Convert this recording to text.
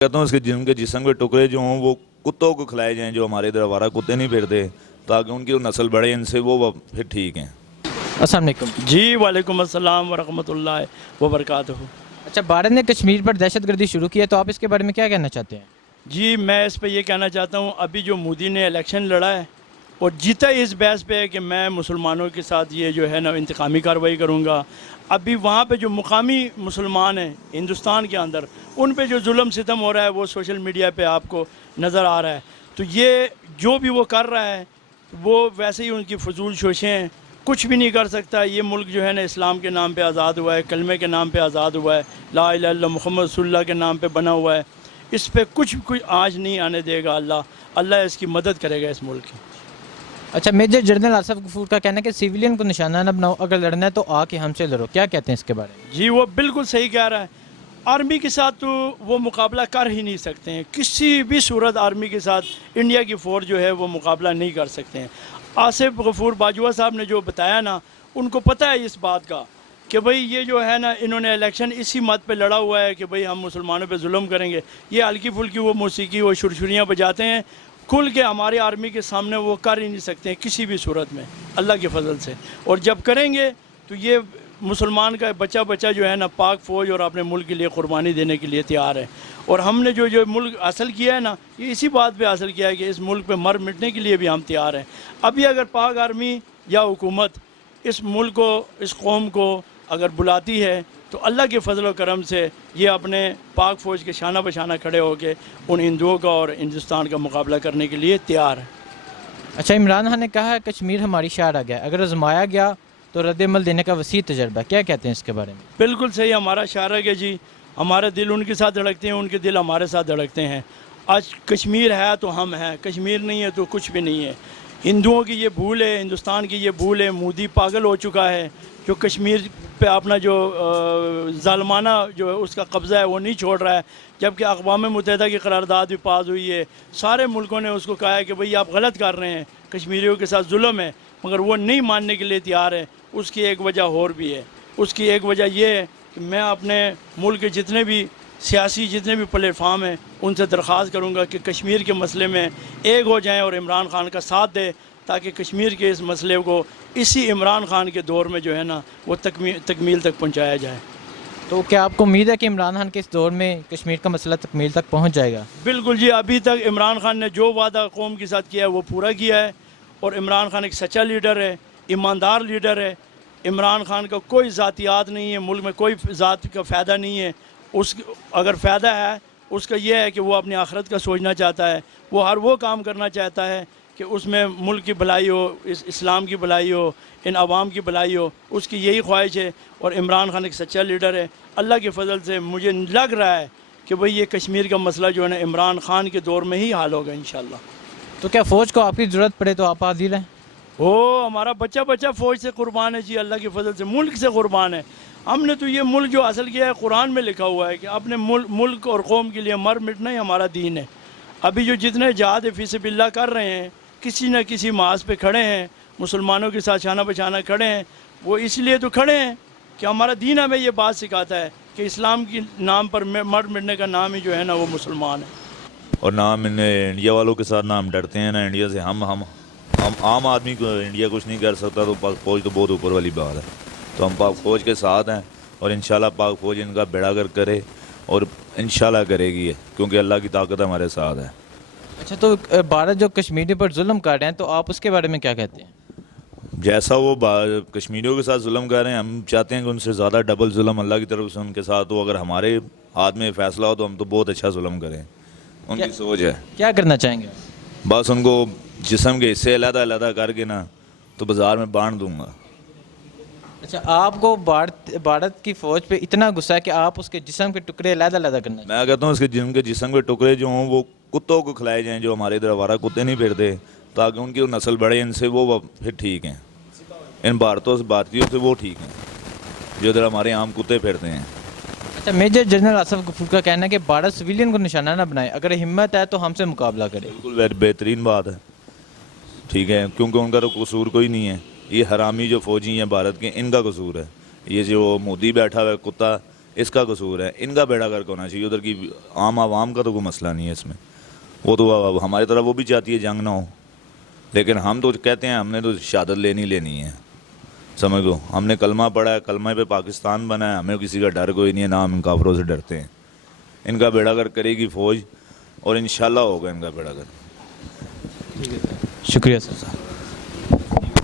कहता हूँ इसके जिनके जिस्म के टुकड़े जो हों वो कुत्तों को खिलाए जाएं, जो हमारे इधर आवारा कुत्ते नहीं फिरते, ताकि उनकी नस्ल बढ़े, इनसे वो फिर ठीक हैं। अस्सलाम वालेकुम जी वालेकुम अस्सलाम वरहमतुल्लाहि वबरकातुहू। अच्छा, भारत ने कश्मीर पर दहशतगर्दी शुरू की है, तो आप इसके बारे में क्या कहना चाहते हैं? जी मैं इस पे ये कहना चाहता हूँ, अभी जो मोदी ने इलेक्शन लड़ा है और जीता इस बहस पे है कि मैं मुसलमानों के साथ ये जो है ना इंतकामी कार्रवाई करूँगा। अभी वहाँ पे जो मुकामी मुसलमान हैं हिंदुस्तान के अंदर, उन पे जो जुल्म सितम हो रहा है वो सोशल मीडिया पे आपको नज़र आ रहा है। तो ये जो भी वो कर रहा है वो वैसे ही उनकी फजूल शोशें हैं, कुछ भी नहीं कर सकता। ये मुल्क जो है ना इस्लाम के नाम पे आज़ाद हुआ है, कलमे के नाम पे आज़ाद हुआ है, ला इलाहा इल्लल्लाह मुहम्मद रसूलुल्लाह के नाम पे बना हुआ है। इस पे कुछ आज नहीं आने देगा अल्लाह इसकी मदद करेगा इस मुल्क की। अच्छा, मेजर जनरल आसिफ गफूर का कहना है कि सिविलियन को निशाना न बनाओ, अगर लड़ना है तो आके हमसे लड़ो। क्या कहते हैं इसके बारे में? जी वो बिल्कुल सही कह रहा है। आर्मी के साथ तो वो मुकाबला कर ही नहीं सकते हैं, किसी भी सूरत आर्मी के साथ इंडिया की फ़ौज जो है वो मुकाबला नहीं कर सकते हैं। आसिफ गफूर बाजवा साहब ने जो बताया ना, उनको पता है इस बात का कि भाई ये जो है ना इन्होंने इलेक्शन इसी मत पे लड़ा हुआ है कि भाई हम मुसलमानों पे जुल्म करेंगे। ये हल्की फुल्की वो मौसीकी वो शुरशुरियाँ बजाते हैं, खुल के हमारे आर्मी के सामने वो कर ही नहीं सकते हैं किसी भी सूरत में, अल्लाह के फजल से। और जब करेंगे तो ये मुसलमान का बच्चा जो है ना पाक फ़ौज और अपने मुल्क के लिए क़ुरबानी देने के लिए तैयार है। और हमने जो मुल्क हासिल किया है ना, ये इसी बात पे हासिल किया है कि इस मुल्क पे मर मिटने के लिए भी हम तैयार हैं। अभी अगर पाक आर्मी या हुकूमत इस मुल्क को, इस कौम को अगर बुलाती है तो अल्लाह के फजल व करम से ये अपने पाक फ़ौज के शाना बशाना खड़े होकर उन हिंदुओं का और हिंदुस्तान का मुकाबला करने के लिए तैयार है। अच्छा, इमरान खान ने कहा है कश्मीर हमारी शारग है, अगर आजमाया गया तो रद्द-ए-अमल देने का वसी तजर्बा। क्या कहते हैं इसके बारे में? बिल्कुल सही, हमारा शारग है जी। हमारे दिल उनके साथ धड़कते हैं, उनके दिल हमारे साथ धड़कते हैं। आज कश्मीर है तो हम हैं, कश्मीर नहीं है तो कुछ भी नहीं है। हिंदुओं की ये भूल है, हिंदुस्तान की ये भूल है। मोदी पागल हो चुका है, जो कश्मीर पे अपना जो ज़ालमाना जो है उसका कब्ज़ा है वो नहीं छोड़ रहा है। जबकि अक़वाम मुत्तहिदा की करारदाद भी पास हुई है, सारे मुल्कों ने उसको कहा है कि भाई आप गलत कर रहे हैं, कश्मीरियों के साथ जुल्म है, मगर वो नहीं मानने के लिए तैयार है। उसकी एक वजह और भी है, उसकी एक वजह ये है कि मैं अपने मुल्क के जितने भी सियासी जितने भी प्लेटफार्म हैं उनसे दरख्वास्त करूँगा कि कश्मीर के मसले में एक हो जाएं और इमरान खान का साथ दें, ताकि कश्मीर के इस मसले को इसी इमरान खान के दौर में जो है ना वो तकमील तक पहुँचाया जाए। तो क्या आपको उम्मीद है कि इमरान खान के इस दौर में कश्मीर का मसला तकमील तक पहुँच जाएगा? बिल्कुल जी, अभी तक इमरान खान ने जो वादा कौम के साथ किया है वो पूरा किया है। और इमरान खान एक सच्चा लीडर है, ईमानदार लीडर है। इमरान खान का कोई ज़ातियात नहीं है, मुल्क में कोई ज़ात का फ़ायदा नहीं है। अगर फ़ायदा है उसका यह है कि वो अपनी आखिरत का सोचना चाहता है, वो हर वो काम करना चाहता है कि उसमें मुल्क की भलाई हो, इस्लाम की भलाई हो, इन अवाम की भलाई हो, उसकी यही ख्वाहिश है। और इमरान खान एक सच्चा लीडर है। अल्लाह के फजल से मुझे लग रहा है कि भाई ये कश्मीर का मसला जो है ना इमरान खान के दौर में ही हल होगा इंशाअल्लाह। तो क्या फ़ौज को आपकी ज़रूरत पड़े तो आप हाज़िर हैं? हमारा बच्चा फ़ौज से कुर्बान है जी, अल्लाह के फजल से मुल्क से कुर्बान है। हमने तो ये मुल्क जो हासिल किया है, कुरान में लिखा हुआ है कि अपने मुल्क और कौम के लिए मर मिटना ही हमारा दीन है। अभी जो जितने जहाद फी सबिल्लाह कर रहे हैं, किसी न किसी मास पे खड़े हैं, मुसलमानों के साथ शाना बशाना खड़े हैं, वो इसलिए तो खड़े हैं कि हमारा दीन हमें ये बात सिखाता है कि इस्लाम के नाम पर मर मिटने का नाम ही जो है ना वो मुसलमान है। और ना हम इंडिया वालों के साथ ना हम डरते हैं ना इंडिया से। हम आम आदमी को इंडिया कुछ नहीं कर सकता, तो पाक फ़ौज तो बहुत ऊपर वाली बात है। तो हम पाक फ़ौज के साथ हैं और इंशाल्लाह पाक फ़ौज इनका बेड़ागर करे और इंशाल्लाह करेगी है, क्योंकि अल्लाह की ताकत हमारे साथ है। अच्छा, तो भारत जो कश्मीरी पर जुल्म कर रहे हैं, तो आप उसके बारे में क्या कहते हैं? जैसा वो कश्मीरियों के साथ जुल्म कर रहे हैं, हम चाहते हैं कि उनसे ज़्यादा डबल जुल्म अल्लाह की तरफ से उनके साथ हो। अगर हमारे हाथ में फ़ैसला हो तो हम तो बहुत अच्छा जुल्म करें, उनकी सोच है। क्या करना चाहेंगे? बस उनको जिस्म के हिस्से अलग करके ना तो बाज़ार में बांट दूंगा। अच्छा, आपको भारत की फ़ौज पे इतना गुस्सा है कि आप उसके जिस्म के टुकड़े अलग करना? मैं कहता हूँ इसके जिनके जिस्म के टुकड़े जो हों वो कुत्तों को खिलाए जाएं, जो हमारे इधर आवारा कुत्ते नहीं फिरते, ताकि उनकी नस्ल बढ़े, इनसे वो फिर ठीक हैं। इन भारतीयों से वो ठीक हैं जो इधर हमारे आम कुत्ते फिरते हैं। अच्छा, मेजर जनरल आसिफ गफूर का कहना है कि भारत सिविलियन को निशाना ना बनाए, अगर हिम्मत है तो हमसे मुकाबला करे। बिल्कुल बेहतरीन बात है, ठीक है, क्योंकि उनका तो कसूर कोई नहीं है। ये हरामी जो फ़ौजी हैं भारत के, इनका कसूर है। ये जो मोदी बैठा हुआ है कुत्ता, اس کا قصور ہے. ان کا بیڑا گرک ہونا چاہیے. ادھر کی عام عوام کا تو کوئی مسئلہ نہیں ہے اس میں. وہ تو ہماری طرح وہ بھی چاہتی ہے جنگ نہ ہو, لیکن ہم تو کہتے ہیں ہم نے تو شہادت لینی ہے. سمجھ لو ہم نے کلمہ پڑھا ہے, کلمہ پہ پاکستان بنا ہے, ہمیں کسی کا ڈر کوئی نہیں ہے, نہ ہم ان کافروں سے ڈرتے ہیں. ان کا بیڑا گرک کرے گی فوج, اور انشاءاللہ ہوگا ان کا بیڑا گرک. شکریہ سر.